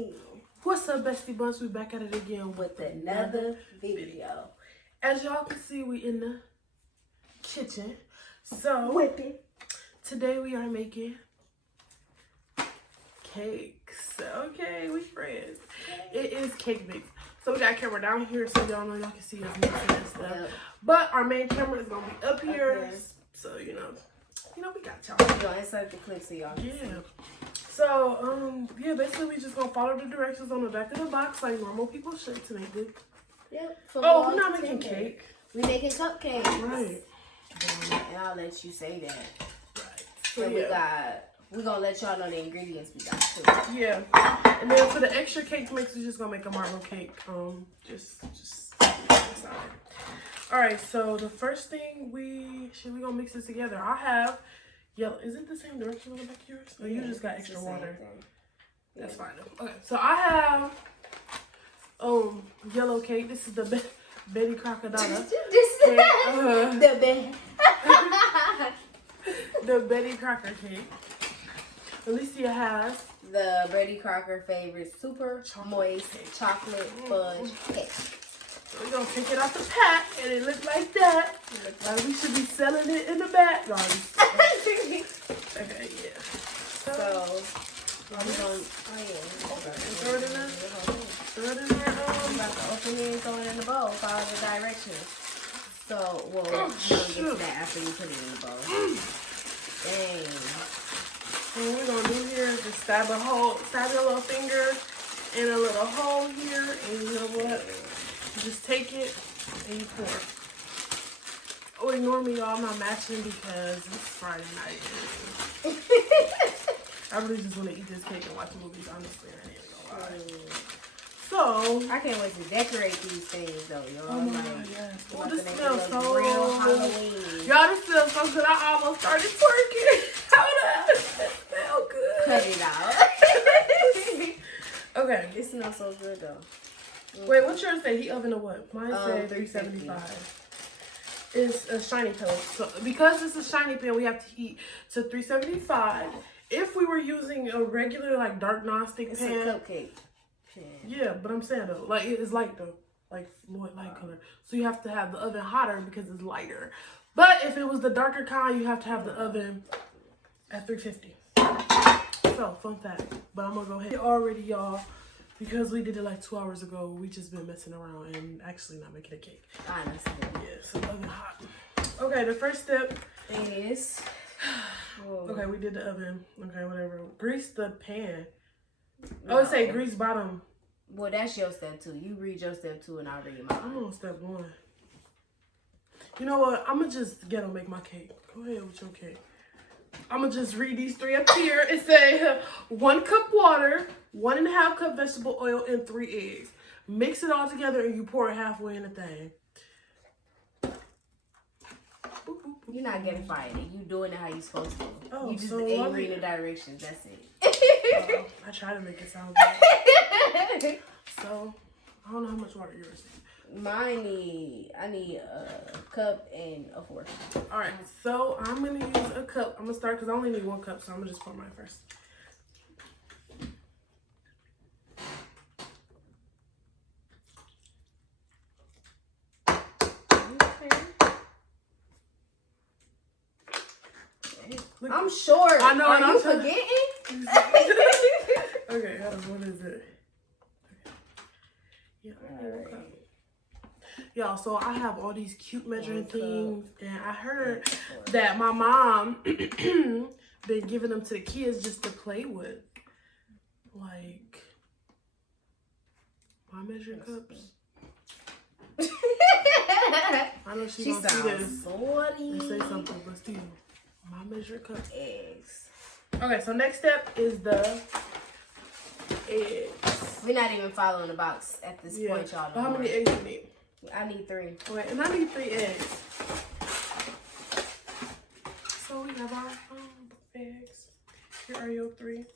Ling. What's up, Bestiebunch? We back at it again with another video. As y'all can see, we in the kitchen. So whipping. Today we are making cakes. Okay, we friends. It is cake mix. So we got a camera down here so y'all know y'all can see us mixing and stuff. Yep. But our main camera is gonna be up here. So you know we got y'all. We're gonna insert the clip so y'all can see. So, yeah, basically we just gonna follow the directions on the back of the box like normal people should to make good. Yep. Oh, we're not making cake. We making cupcakes. Right. And I'll let you say that. Right. So we're gonna let y'all know the ingredients we got too. Yeah. And then for the extra cake mix, we're just gonna make a marble cake. Just alright, so the first thing we gonna mix this together. I have yellow. Is it the same direction on the back of yours? Or you just got extra water? That's fine though. Okay, so I have yellow cake. This is the Betty Crocodile. The Betty Crocker cake. Alicia has the Betty Crocker favorite super moist chocolate fudge cake. So we're gonna take it out the pack and it looks like that. Like we should be selling it in the back. Okay, yeah. So I'm gonna throw it in there. Throw it in there. I'm about to open it and throw it in the bowl. Follow the directions. So we'll get to that after you put it in the bowl. Dang. And what we're gonna do here is just stab your little finger in a little hole here, and you know what? You just take it and you pour. Oh, ignore me, y'all. I'm not matching because it's Friday night. I really just want to eat this cake and watch movies, honestly. I ain't gonna lie. So I can't wait to decorate these things though, y'all. Oh my God, yes. Oh, this smells so real Halloween. Y'all, this smells so good. I almost started twerking. Hold up. It smells good. Cut it out. Okay. It smells so good though. Wait, what's yours say? Heat oven or what? Mine said 375. It's a shiny pan. So because it's a shiny pan, we have to heat to 375. If we were using a regular like dark non-stick pan, it's a cupcake pan. Yeah, but I'm saying though, like it's light though, like light color. So you have to have the oven hotter because it's lighter. But if it was the darker kind, you have to have the oven at 350. So fun fact. But I'm gonna go ahead already, y'all. Because we did it like 2 hours ago, we just been messing around and actually not making a cake. Honestly. Yeah, so oven hot. Okay, the first step is... Okay, we did the oven. Okay, whatever. Grease the pan. No. Oh, it say grease bottom. Well, that's your step 2. You read your step 2 and I'll read mine. I'm on step 1. You know what? I'm going to just get on make my cake. Go ahead with your cake. I'm going to just read these 3 up here. It say 1 cup water, 1.5 cup vegetable oil, and 3 eggs. Mix it all together and you pour it halfway in the thing. You're not getting fired. You doing it how you supposed to. Oh, you just so ain't reading the directions. That's it. I try to make it sound good. So, I don't know how much water yours is. I need a cup and a fork. Alright, so I'm going to use a cup. I'm going to start because I only need 1 cup, so I'm going to just pour mine first. Look, I'm short. I know. Are you forgetting? Okay, what is it? Yeah, y'all, so I have all these cute measuring things, and I heard that my mom been giving them to the kids just to play with, like my measuring cups. I know she gonna see this and say something, but still, my measuring cup eggs. Okay, so next step is the eggs. We're not even following the box at this point, y'all. How many eggs you need? I need 3. Okay, and I need 3 eggs. So we have our eggs. Here are your 3. Here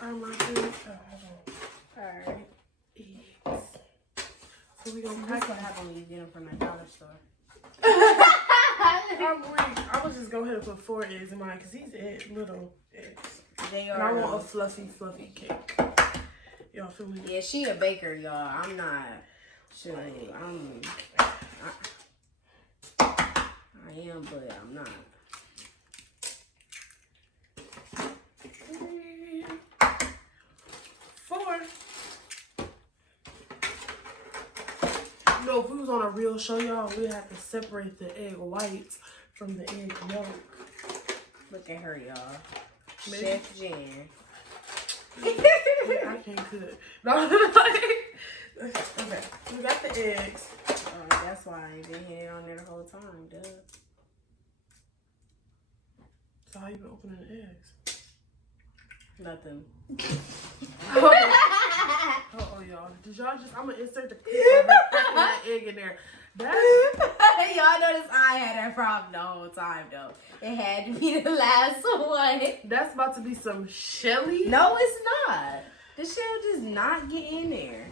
are my 3. Oh, alright. Eggs. So we gonna pack what happens when you get them from the dollar store. I'm weak. I would just go ahead and put 4 eggs in mine because these eggs, little eggs. They are. And I want a fluffy cake. Y'all feel me? Yeah, she a baker, y'all. I'm not. Shoot, I am, but I'm not. 3, 4. You know, if we was on a real show, y'all, we'd have to separate the egg whites from the egg yolk. Look at her, y'all. Maybe. Chef Jan. I can't cook. No, okay, we got the eggs. That's why I ain't been here on there the whole time, duh. So how you been opening the eggs? Nothing. Oh, y'all. Did y'all just? I'm gonna insert the clip of me cracking that egg in there. That's y'all notice I had that problem the whole time, though. It had to be the last one. That's about to be some Shelly. No, it's not. The shell just not get in there.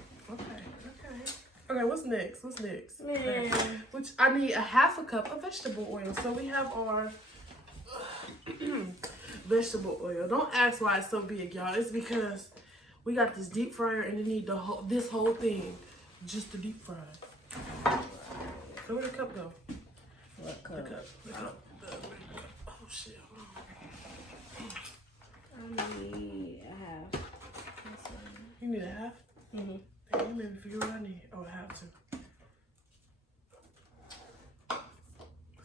Okay, what's next? Man. Man. Which I need a 1/2 cup of vegetable oil. So we have our vegetable oil. Don't ask why it's so big, y'all. It's because we got this deep fryer and you need this whole thing just to deep fry. So where'd the cup go? What cup? The cup. Oh shit. I need a 1/2. You need a 1/2? Mm-hmm. Hey, you made me figure what I need. Oh, I have to.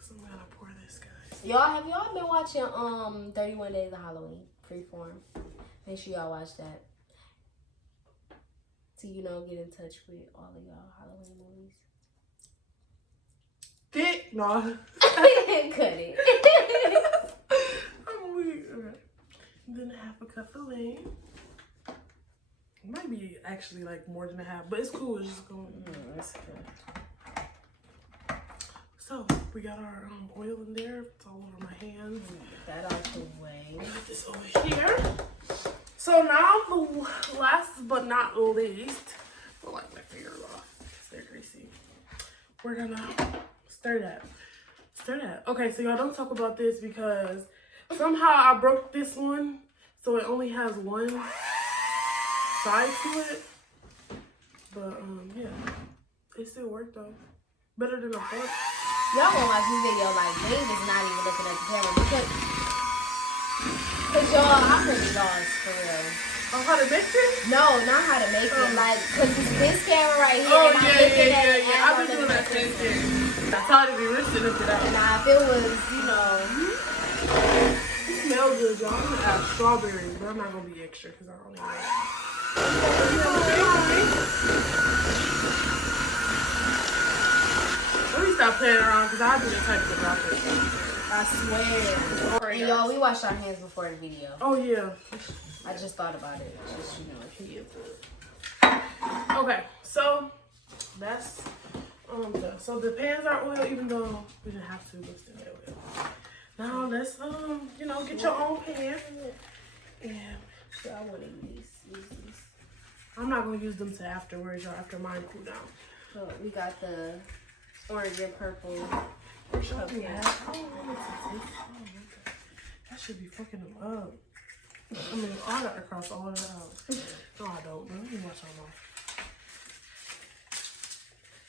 So I'm gonna pour this, guys. Y'all, have y'all been watching 31 Days of Halloween Freeform? Make sure y'all watch that. So get in touch with all of y'all Halloween movies. Thick? No. Cut it. I'm weak. Okay. And then a 1/2 cup of Ling. It might be actually like more than a 1/2, but it's cool. It's just going. That's good. So we got our oil in there. It's all over my hands. Get that out the way. Put this over here. So now the last but not least, I like my fingers off because they're greasy. We're gonna stir that. Okay, so y'all don't talk about this because somehow I broke this one, so it only has one side to it. But yeah, it still worked though. Better than a fork. Y'all gonna watch this video like Ling is not even looking at the camera because y'all, I'm pretty lost for real. Oh, how to make it? No, not how to make it. Like, cause it's this camera right here. Oh, and I'm looking at it yeah. as I've I'm been doing looking that at same this thing. one. I thought it'd be listening to that. Now, if it was, It smells good, y'all. I'm gonna add strawberries, but I'm not gonna be extra because I don't even like it. Let me stop playing around because I do the type of drop it. I swear. And y'all, we washed our hands before the video. Oh, yeah. I just thought about it. Just, Okay, so that's done. So the pans are oil, even though we didn't have to, but still oil. Now let's get your own pan. And So I want to use these. I'm not gonna use them till afterwards, y'all, after mine cool down. So we got the orange and purple. That should be fucking them up. I mean, I got to cross all of that out. No, I don't. Let me watch all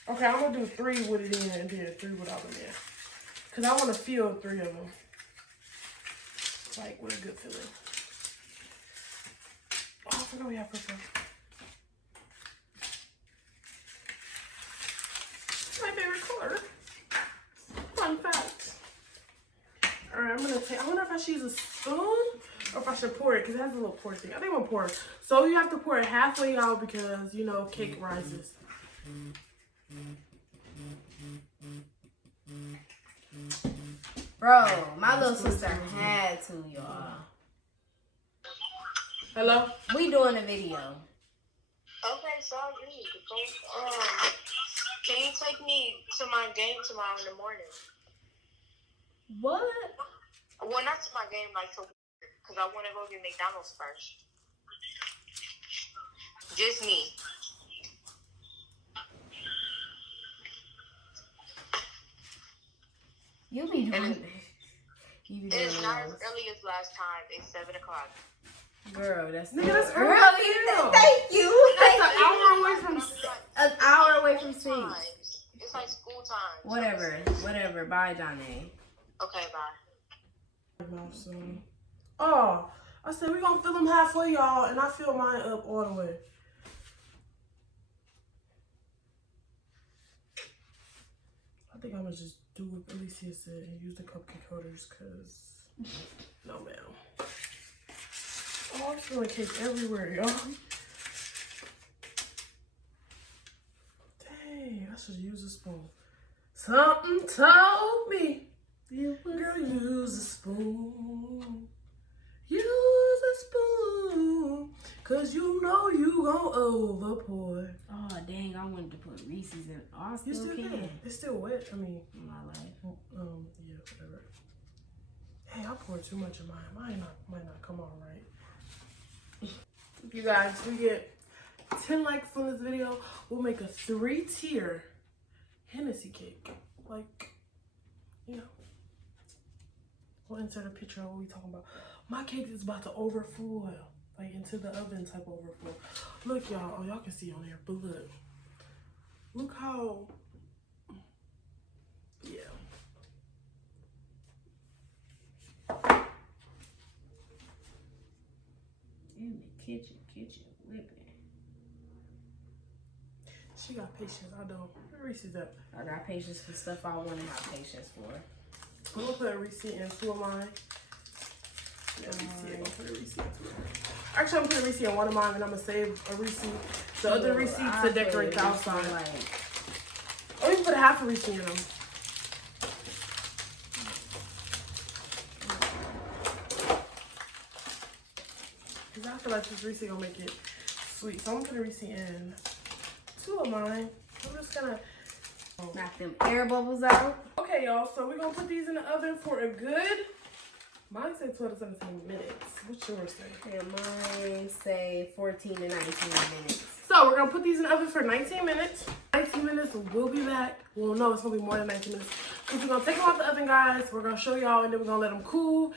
mine. Okay, I'm gonna do 3 with it in and then 3 without them in. Cause I want to feel 3 of them. Like with a good feeling. Oh, I forgot we have purple. My favorite color. Fun fact. Alright, I wonder if I should use a spoon or if I should pour it because it has a little pour thing. I think I'm gonna pour it. So you have to pour it halfway out because, cake rises. Bro, my little sister had to, y'all. Hello? We doing a video. Okay, so can you take me to my game tomorrow in the morning? What? Well, not to my game, like to work, because I want to go get McDonald's first. Just me. You be doing You be It is doing not as those. early as last time. It's 7 o'clock. Girl, that's Nigga, that's early. early. Thank you. That's an hour away from. An hour away from 6. Times. It's like school time. Whatever. Bye, Johnny. Okay, bye. Oh, I said we gonna fill them halfway, y'all, and I fill mine up all the way. I think I'm gonna just do what Alicia said and use the cupcake holders, cause no ma'am. Oh, I'm feeling cake everywhere, y'all. Dang, I should use a spoon. Something told me, girl, use a spoon. Use a spoon, cause you know you gon' overpour. Oh, dang, I wanted to put Reese's in. Oh, I You still still can. can. It's still wet. I mean, In my life. yeah, whatever. Hey, I poured too much of mine. Mine might not come on right. You guys, we get 10 likes on this video. We'll make a 3-tier Hennessy cake. Like, you know. We'll insert a picture of what we talking about. My cake is about to overflow. Like, into the oven type overflow. Look, y'all. Oh, y'all can see on here. But look. Look how... Yeah. In the kitchen whipping. She got patience. I don't. Where Reese's at? I got patience for stuff I want to have patience for. I'm gonna put a receipt in 2 of mine. Yeah, receipt. I'm gonna put a receipt in 2 of mine. Actually, I'm gonna put a receipt in 1 of mine, and I'm gonna save a receipt. The other receipt to decorate the outside. Oh, you can put a half a receipt in them. Cause I feel like this receipt gonna make it sweet. So I'm gonna put a receipt in 2 of mine. I'm just gonna knock them air bubbles out. Okay, y'all, so we're gonna put these in the oven for a good, mine said 12 to 17 minutes. What's yours say? And mine say 14 to 19 minutes. So we're gonna put these in the oven for 19 minutes. 19 minutes, we'll be back. Well, no, it's gonna be more than 19 minutes. Because we're gonna take them out the oven, guys. We're gonna show y'all, and then we're gonna let them cool.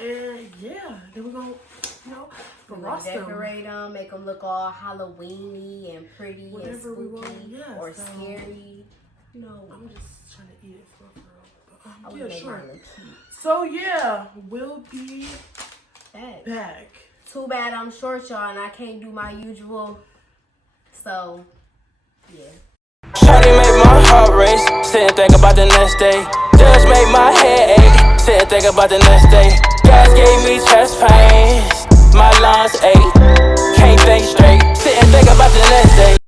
And yeah, then we're gonna, you know, frost them. Decorate them, make them look all Halloweeny and pretty Whatever and spooky we want, yeah, or so scary. No, I'm just trying to eat it for real. I But, would yeah, make sure. mine look cute. So yeah, we'll be Back. back. Too bad I'm short, y'all, and I can't do my usual. So, yeah. Shawty make my heart race, sit and think about the next day. Just make my head ache, sit and think about the next day. Gas gave me chest pains, my lungs ache.